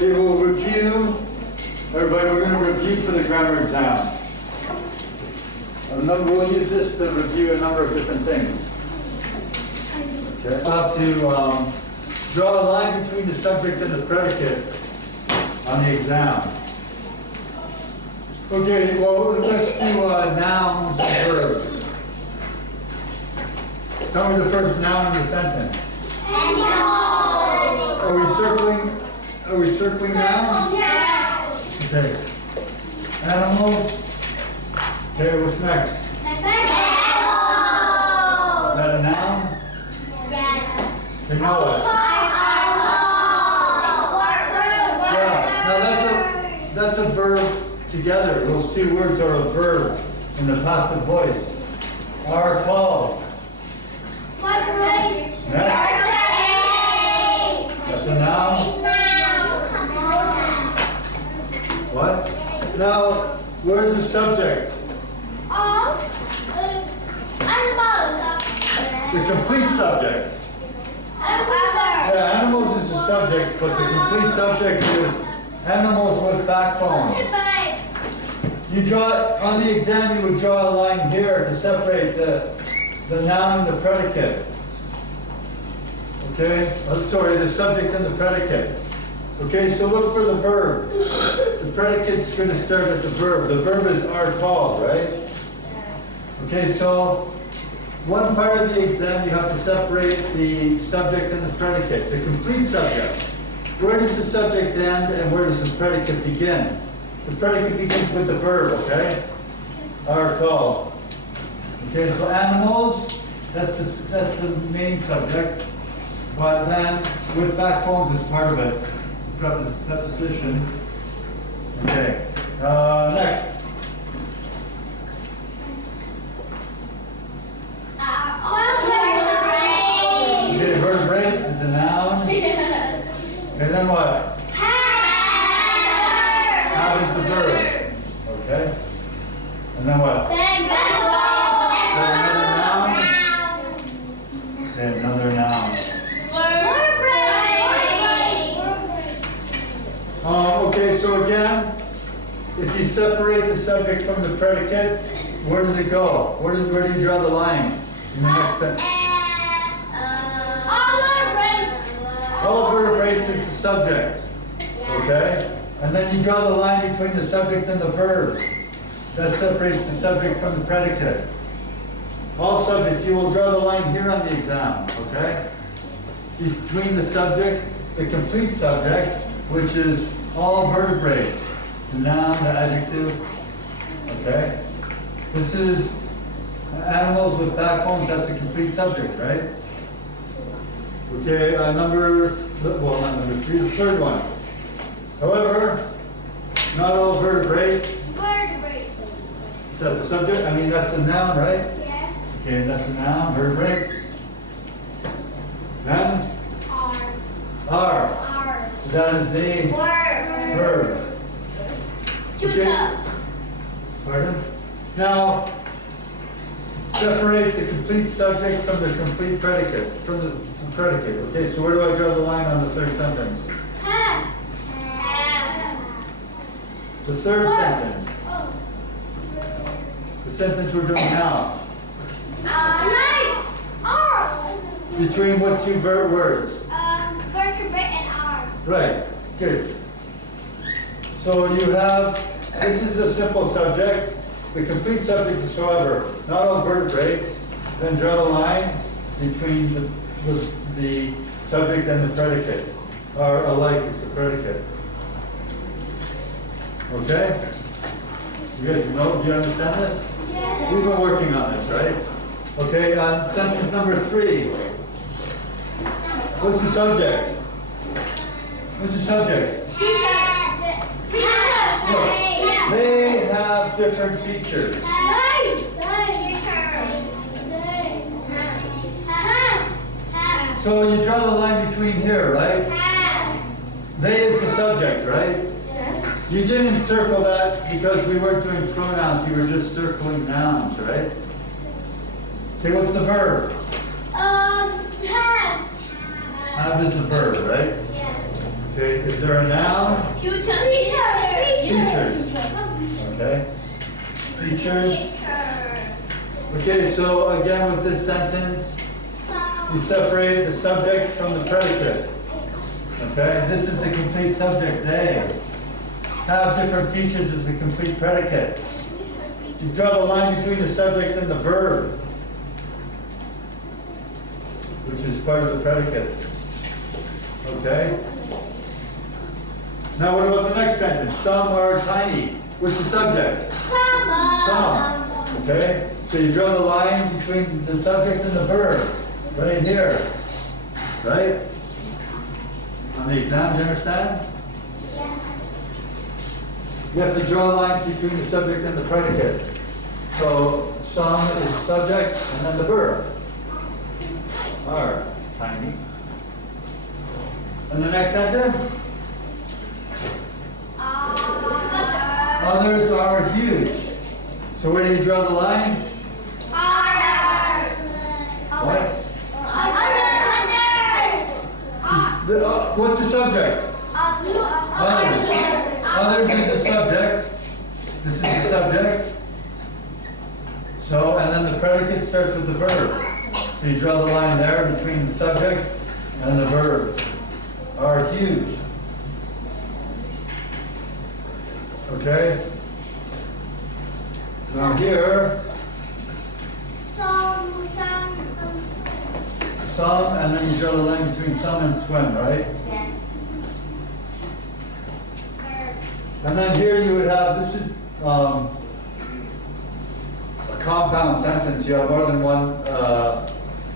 We will review, everybody, we're going to review for the grammar exam. We'll use this to review a number of different things. Okay. We'll have to draw a line between the subject and the predicate on the exam. Okay, well, let's do nouns and verbs. Tell me the first noun in the sentence. Animal. Are we circling nouns? Yes. Okay. Animals. Okay, what's next? Animal. Is that a noun? Yes. You know what? Yeah. Now that's a verb together. Those two words are a verb in the passive voice. Are called. Next. That's a noun. What? Now, where's the subject? The complete subject. Yeah, animals is the subject, but the complete subject is animals with backbones. You draw, on the exam, you would draw a line here to separate the noun and the predicate. Okay? Oh, sorry, the subject and the predicate. Okay, so look for the verb. The predicate's going to start at the verb. The verb is are called, right? Okay, so one part of the exam you have to separate the subject and the predicate. The complete subject. Where does the subject end and where does the predicate begin? The predicate begins with the verb, okay? Are called. Okay, so animals, that's the main subject. But then with backbones is part of it. Preposition. Okay. Next. Okay, vertebrates is a noun. And then what? Have is the verb. Okay. And then what? Okay, another noun. Okay, so again, if you separate the subject from the predicate, where does it go? Where do you draw the line in the next sentence? All vertebrates is the subject. Okay? And then you draw the line between the subject and the verb. That separates the subject from the predicate. All subjects, you will draw the line here on the exam, okay? Between the subject, the complete subject, which is all vertebrates, the noun, the adjective, okay? This is animals with backbones, that's the complete subject, right? Okay, not number 3, the third one. However, not all vertebrates. Is that the subject? I mean, that's the noun, right? Yes. Okay, that's the noun, vertebrate. Then? Are. That is the verb. Okay. Pardon? Now, separate the complete subject from the complete predicate, from the predicate. Okay, so where do I draw the line on the third sentence? The third sentence. The sentence we're doing now. Between what two verb words? Vertebrate and arm. Right, good. So you have, this is the simple subject. The complete subject is however, not all vertebrates. Then draw the line between the subject and the predicate. Are alike is the predicate. Okay? You guys know, do you understand this? Yes. We've been working on this, right? Okay, sentence number 3. What's the subject? What's the subject? Look, they have different features. So you draw the line between here, right? They is the subject, right? You didn't circle that because we weren't doing pronouns, you were just circling nouns, right? Okay, what's the verb? Have is the verb, right? Yes. Okay, is there a noun? teachers. Okay, so again with this sentence, you separate the subject from the predicate. Okay, this is the complete subject, they. Have different features as a complete predicate. You draw the line between the subject and the verb, which is part of the predicate. Okay? Now what about the next sentence? Some are tiny. What's the subject? Some. Okay? So you draw the line between the subject and the verb, right here. Right? On the exam, do you understand? You have to draw lines between the subject and the predicate. So, some is the subject, and then the verb. Are tiny. And the next sentence? Others are huge. So where do you draw the line? What? What's the subject? Others. Others is the subject. This is the subject. So, and then the predicate starts with the verb. So you draw the line there between the subject and the verb. Are huge. Okay? Now here, some, and then you draw the line between some and swim, right? Yes. And then here you would have, this is a compound sentence. You have more than one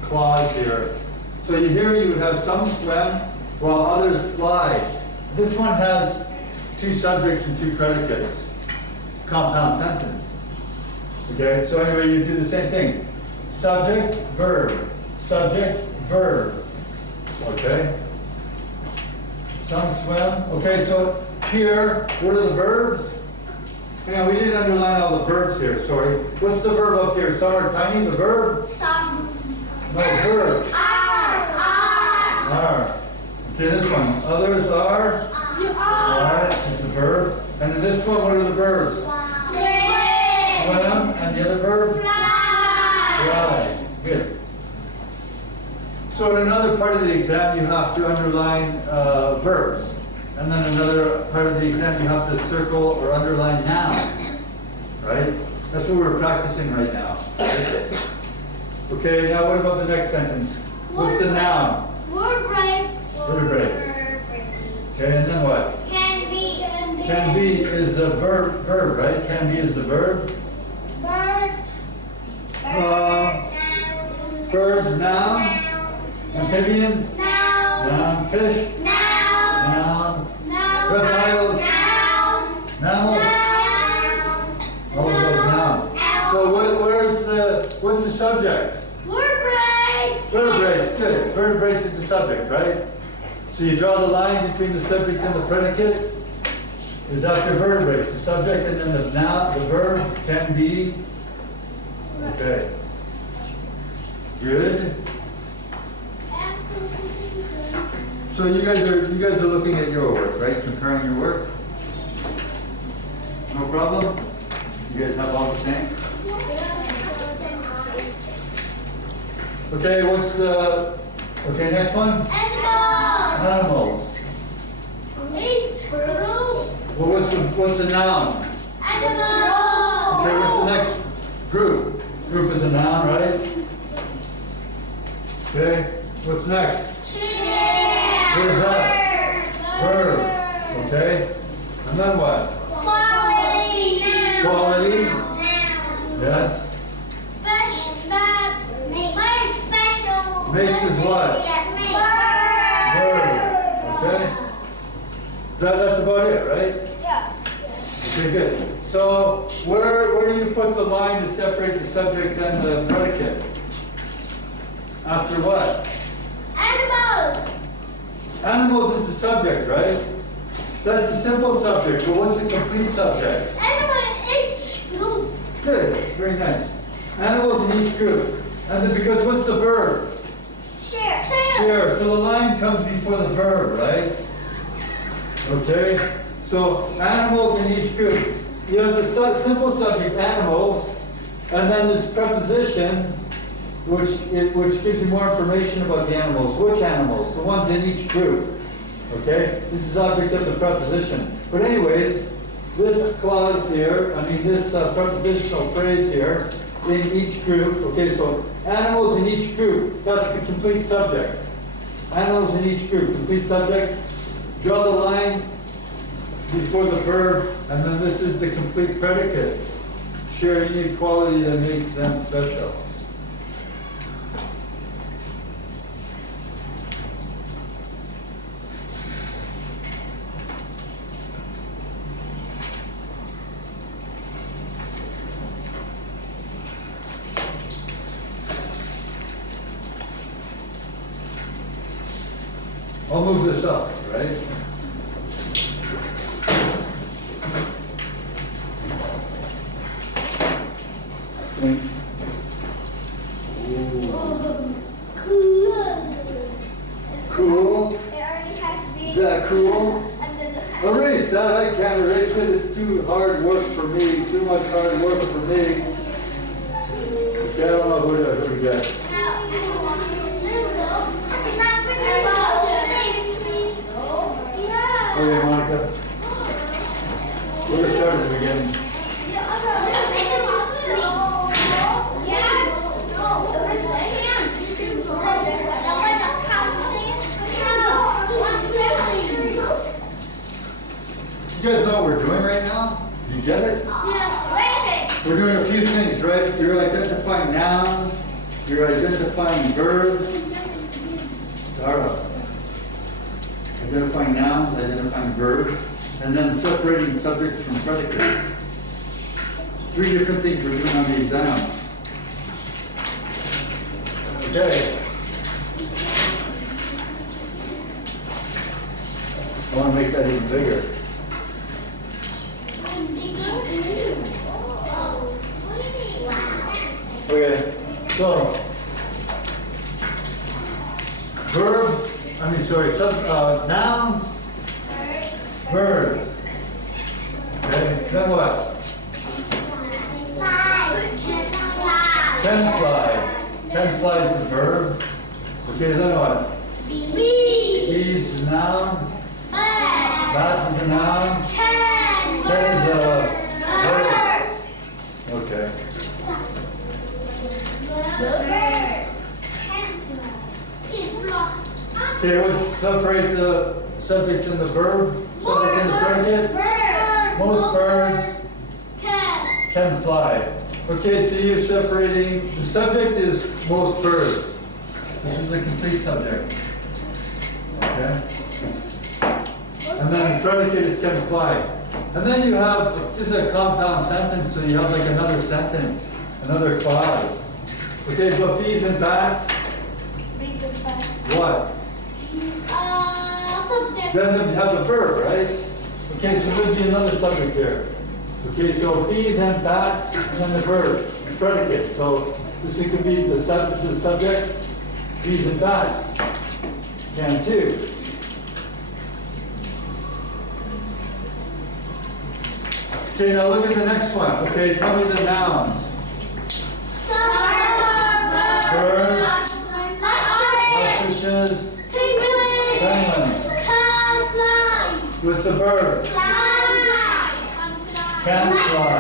clause here. So here you would have some swim while others fly. This one has two subjects and two predicates. It's a compound sentence. Okay, so anyway, you do the same thing. Subject, verb. Subject, verb. Okay? Some swim. Okay, so here, what are the verbs? Yeah, we didn't underline all the verbs here, sorry. What's the verb up here? Some are tiny, the verb? Some. No, verb. Are. Are. Okay, this one. Others are? You are. Are is the verb. And in this one, what are the verbs? Swim. And the other verb? Fly. Good. So in another part of the exam, you have to underline verbs. And then another part of the exam, you have to circle or underline nouns. Right? That's what we're practicing right now. Okay, now what about the next sentence? What's the noun? Vertebrate. Okay, and then what? Can be. Can be is the verb, right? Can be is the verb. Birds. Birds, noun. Amphibians, Noun. noun. Fish, Noun. noun. Reptiles, mammals. All of those nouns. So what's the subject? Vertebrates, good. Vertebrates is the subject, right? So you draw the line between the subject and the predicate is after vertebrates. The subject and then the noun, the verb can be. Okay. Good. So you guys are looking at your work, right? Comparing your work. No problem? You guys have all the same? Okay, okay, next one? Animals. Well, what's the noun? Okay, what's the next group? Group is a noun, right? Okay, what's next? What is that? Verb. Okay, and then what? Quality. Yes. Makes is what? Verb. Okay? That's about it, right? Yes. Okay, good. So where do you put the line to separate the subject and the predicate? After what? Animals is the subject, right? That's the simple subject, but what's the complete subject? Good, very nice. Animals in each group. And then because what's the verb? Share. So the line comes before the verb, right? Okay? So animals in each group. you have the simple subject, animals, and then this preposition, which gives you more information about the animals. Which animals? The ones in each group. Okay? This is object of the preposition. But anyways, this clause here, this prepositional phrase here, in each group, okay, so animals in each group, that's the complete subject. Animals in each group, complete subject. Draw the line before the verb, and then this is the complete predicate. Share any quality that makes them special. I'll move this up, right? Cool. It already has to be. Is that cool? And then Erase that. I can't erase it. It's too hard work for me. Too much hard work for me. Okay, I don't know who to get. Okay, Monica. We're going to start at the beginning. You guys know what we're doing right now? You get it? We're doing a few things, right? You're identifying nouns. You're identifying verbs. Dara. Identifying nouns, identifying verbs, and then separating subjects from predicates. 3 different things we're doing on the exam. Okay. I want to make that even bigger. Okay, so verbs, nouns, verbs. Okay, then what? Can fly. Can fly is the verb. Okay, then what? Is a noun. That is a noun. Can is a verb. Okay. Okay, let's separate the subject and the verb. Subject and the predicate. Most birds can fly. Okay, so you're separating, the subject is most birds. This is the complete subject. Okay? And then the predicate is can fly. And then you have, this is a compound sentence, so you have like another sentence, another clause. Okay, but bees and bats. What? Subject. Then you have a verb, right? Okay, so there'll be another subject here. Okay, so bees and bats, and then the verb, the predicate. So this could be this is the subject. Bees and bats can too. Okay, now look at the next one. Okay, tell me the nouns. Birds, ostriches, penguins. With the verb. Can fly.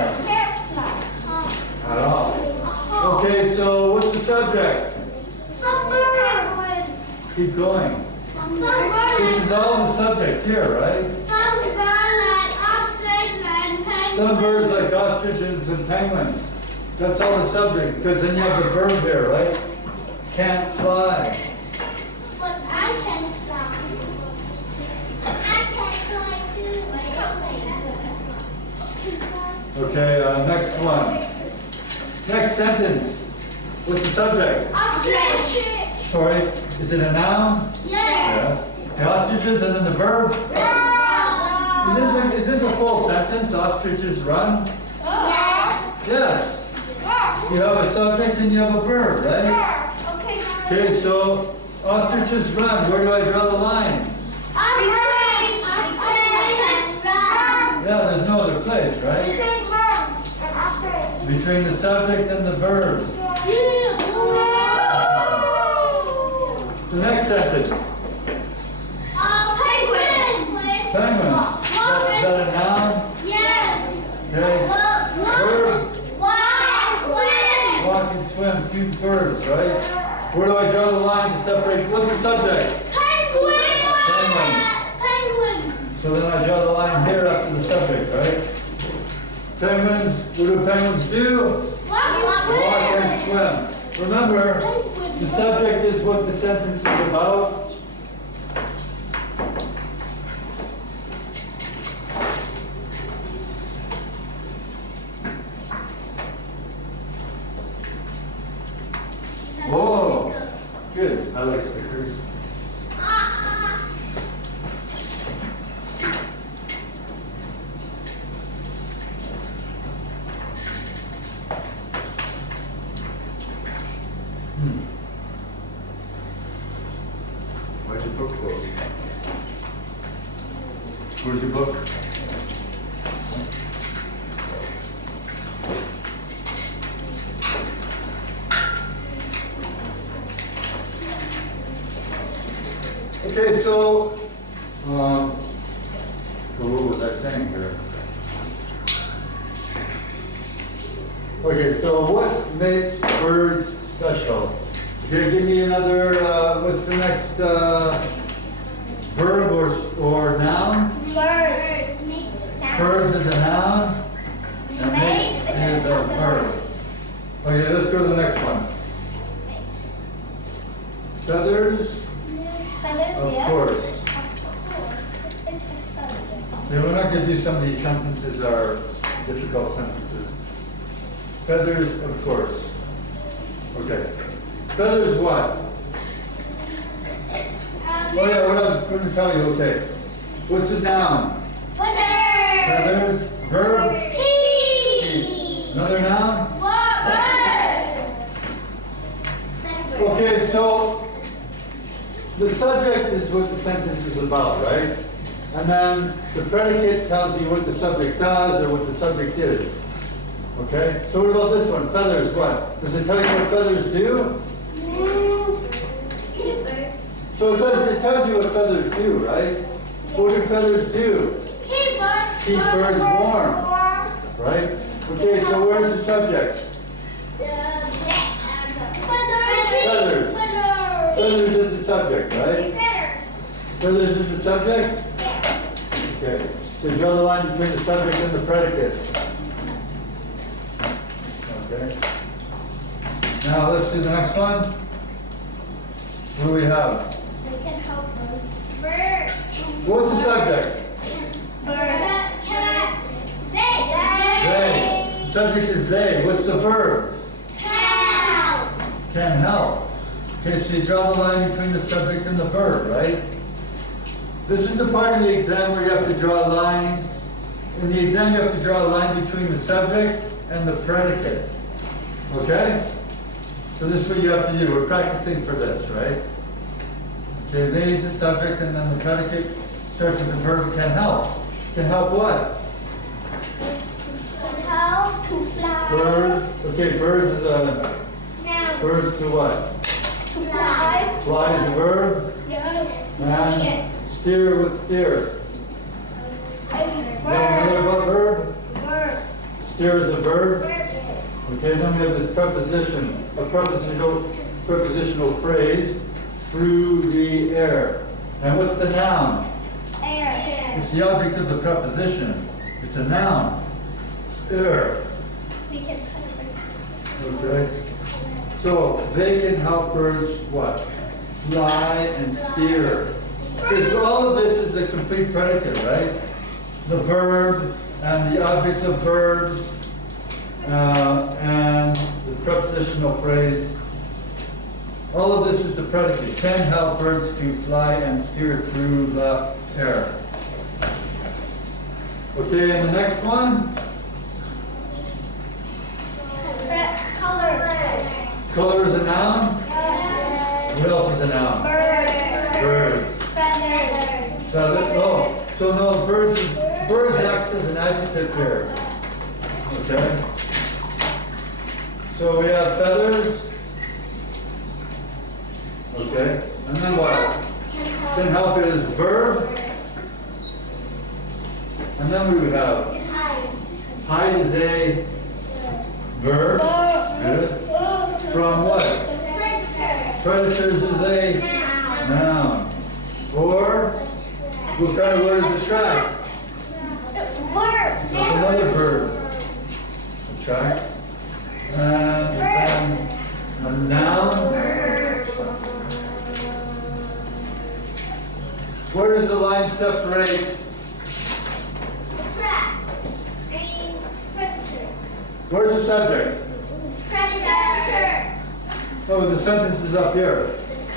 At all. Okay, so what's the subject? Keep going. This is all the subject here, right? Some birds like ostriches and penguins. That's all the subject, because then you have the verb here, right? Can't fly. But I can stop. I can fly too. Okay, next one. Next sentence. What's the subject? Ostrich. Sorry, is it a noun? Yes. The ostriches and then the verb? Is this a full sentence? Ostriches run? Yes. Yes. You have a subject and you have a verb, right? Okay, so ostriches run. Where do I draw the line? Ostrich. Yeah, there's no other place. place, right? Between the subject and the verb. The next sentence. Penguin. Is that a noun? Okay. Verb. Walk and swim. Two verbs, right? Where do I draw the line to separate? What's the subject? Penguin. So then I draw the line here after the subject, right? Penguins. What do penguins do? Walk and swim. Remember, the subject is what the sentence is about. Oh, good. I like stickers. Where's your book closed? Where's your book? Okay, so, what was I saying here? Okay, so what makes birds special? Okay, give me another, what's the next verb or noun? Birds is a noun, and makes is a verb. Okay, let's go to the next one. Feathers? Of course. Yeah, we're not going to do some of these sentences are difficult sentences. Feathers, of course. Okay. Feathers what? Oh yeah, what I was going to tell you, okay. What's the noun? Feathers. Verb? Another noun? Okay, so the subject is what the sentence is about, right? And then the predicate tells you what the subject does or what the subject is. Okay? So what about this one? Feathers, what? Does it tell you what feathers do? So it tells you what feathers do, right? What do feathers do? Keep birds warm. Right? Okay, so where's the subject? Feathers. Feathers is the subject, right? Feathers is the subject? Okay. So draw the line between the subject and the predicate. Okay. Now let's do the next one. What do we have? What's the subject? They. Subject is they. What's the verb? Can help. Okay, so you draw the line between the subject and the verb, right? This is the part of the exam where you have to draw a line. In the exam, you have to draw a line between the subject and the predicate. Okay? So this is what you have to do. We're practicing for this, right? Okay, they is the subject, and then the predicate starts with the verb can help. Can help what? To fly. Birds. Okay, birds is a... Birds to what? To fly. Fly is a verb. And steer, what's steer? Is that another verb? Steer is a verb. Okay, then we have this preposition, a prepositional phrase, through the air. And what's the noun? Air. It's the object of the preposition. It's a noun. Air. We can touch it. Okay. So they can help birds what? Fly and steer. Okay, so all of this is a complete predicate, right? The verb and the objects of verbs and the prepositional phrase. All of this is the predicate. Can help birds to fly and steer through the air. Okay, and the next one? Color. Color is a noun? Yes. What else is a noun? Birds. Birds. Feathers. Feather. Oh, so no, birds is birds acts as an adjective here. Okay? So we have feathers. Okay? And then what? Can help is verb. And then we would have hide is a verb. Good. From what? Predators is a noun. Or what kind of word is attract? That's another verb. Attract. And then a noun. Where does the line separate? Where's the subject? Oh, the sentence is up here. The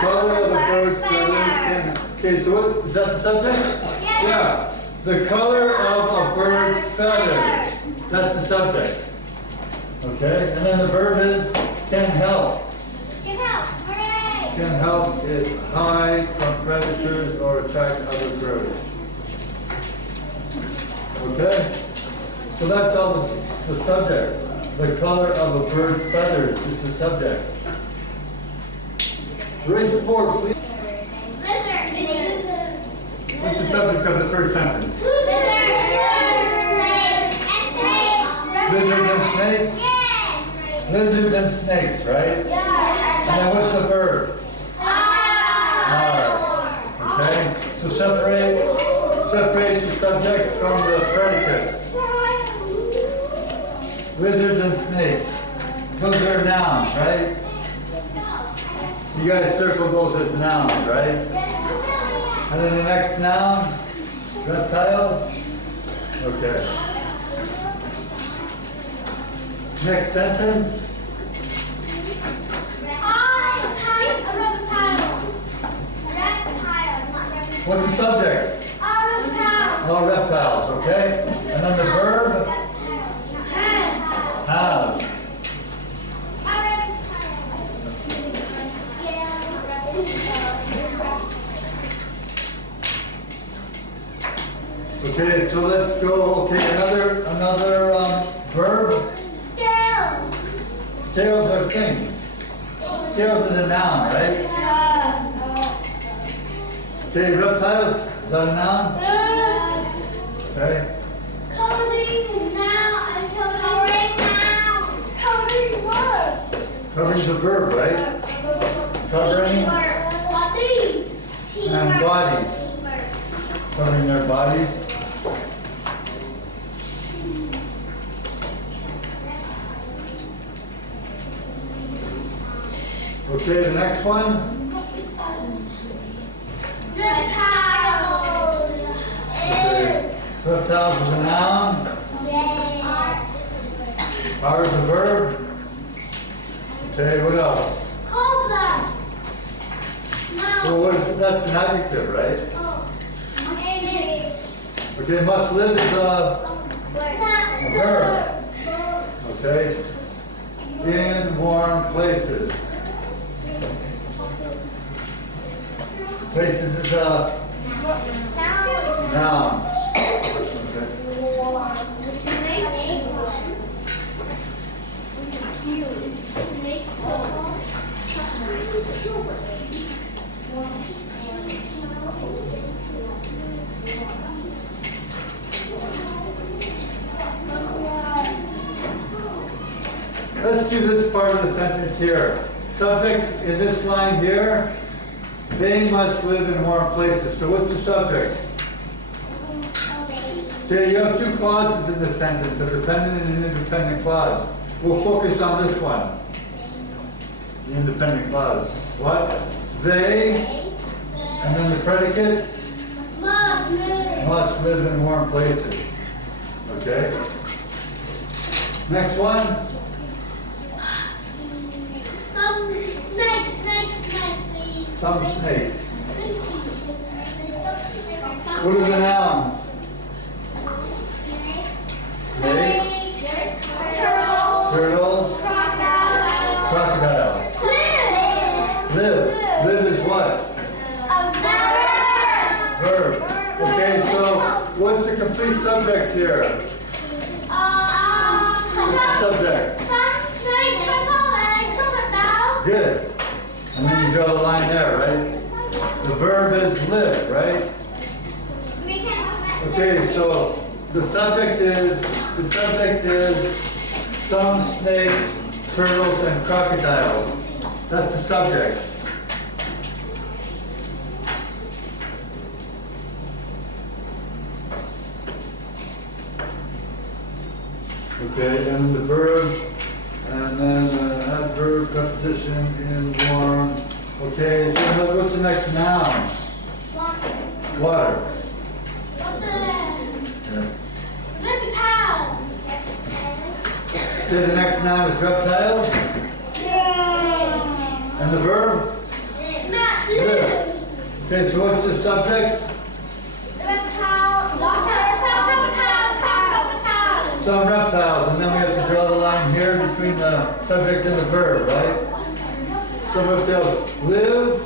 color of the bird's feathers. Okay, so what, is that the subject? Yes. Yeah. The color of a bird's feathers. That's the subject. Okay, and then the verb is can help. Can help it hide from predators or attract other birds. Okay? So that's all the subject. The color of a bird's feathers is the subject. Raise the board, please. What's the subject of the first sentence? Lizards and snakes? Lizards and snakes, right? And then what's the verb? Are. Okay? So separate the subject from the predicate. Lizards and snakes. Those are nouns, right? You guys circle those as nouns, right? And then the next noun, reptiles. Okay. Next sentence. What's the subject? All reptiles, okay? And then the verb? Have. Okay, so let's go. Okay, another verb. Scales are things. Scales is a noun, right? Okay, reptiles, is that a noun? Okay. Covering is a verb, right? Covering and bodies. Covering their bodies. Okay, the next one. Okay. Reptiles is a noun. Are is a verb. Okay, what else? Well, that's an adjective, right? Okay, must live is a verb. Okay. In warm places. Places is a noun. Let's do this part of the sentence here. Subject in this line here, they must live in warm places. So what's the subject? Okay, you have two clauses in this sentence, a dependent and an independent clause. We'll focus on this one. The independent clause. What? They, and then the predicate, must live in warm places. Okay? Next one. Some snakes. What are the nouns? Snakes. Turtles. Crocodiles. Live. Live is what? Verb. Okay, so the complete subject here? What's the subject? Good. And then you draw the line there, right? The verb is live, right? Okay, so the subject is some snakes, turtles, and crocodiles. That's the subject. Okay, and the verb, and then adverb, preposition, in, warm. Okay, so what's the next noun? Water. Yeah. Okay, the next noun is reptiles. And the verb? Live. Okay, so what's the subject? Some reptiles, and then we have to draw the line here between the subject and the verb, right? Some reptiles live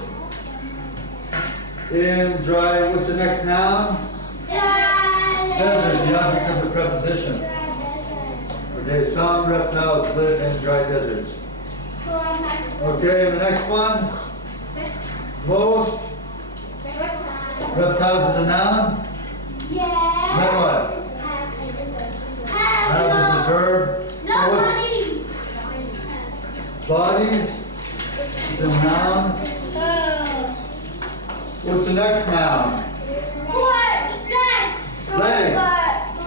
in dry, what's the next noun? Desert, the object of the preposition. Okay, some reptiles live in dry deserts. Okay, and the next one? Most reptiles is a noun? Then what? Have is a verb. So what's bodies is a noun. What's the next noun? Legs.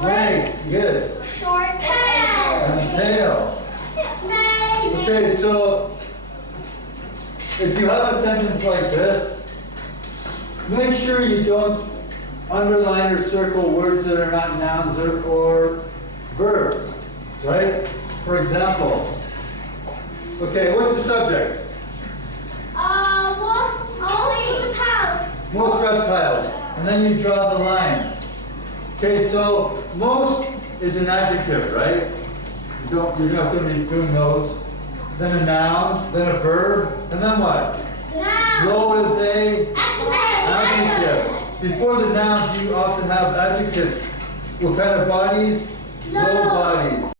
Legs. Good. Short tail. And tail. Snake. Okay, so if you have a sentence like this, make sure you don't underline or circle words that are not nouns or verbs, right? For example, okay, what's the subject? Most reptiles. And then you draw the line. Okay, so most is an adjective, right? You're not going to be doing those. Then a noun, then a verb, and then what? Low is a adjective. Before the nouns, you often have adjectives. What kind of bodies? Low bodies.